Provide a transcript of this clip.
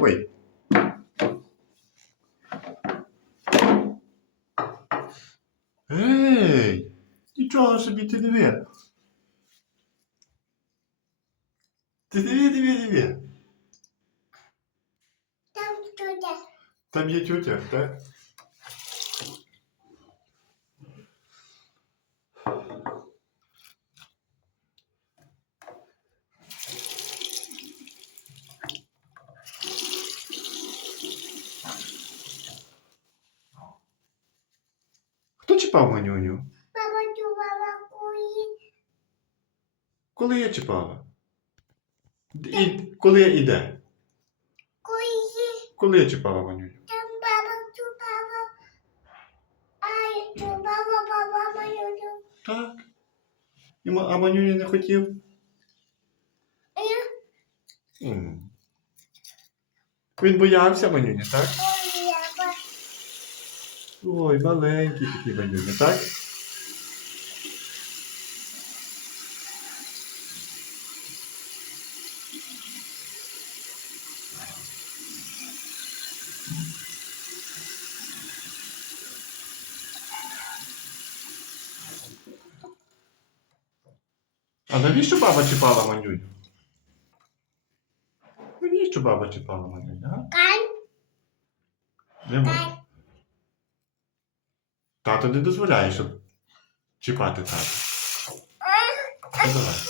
Ой. Ей! Нічого собі ти диви. Ти диви, диви, диви. Там туда. Там є тютя, так? Чіпав манюню? Баба чувала куї. Коли я чіпала? І коли я іде? Куї. Коли я чіпала манюню? Там баба чувала. Ай, чувала баба мою. Так. І ма- А манюня не хотів? М. Він боявся манюні, так? бояла. Ой, маленький такий манюня, так? А навіщо баба чіпала манюню? Навіщо баба чіпала манюню, а? Кань, Не можна. кань. Тато не дозволяє, щоб чіпати тата. Ну, давай.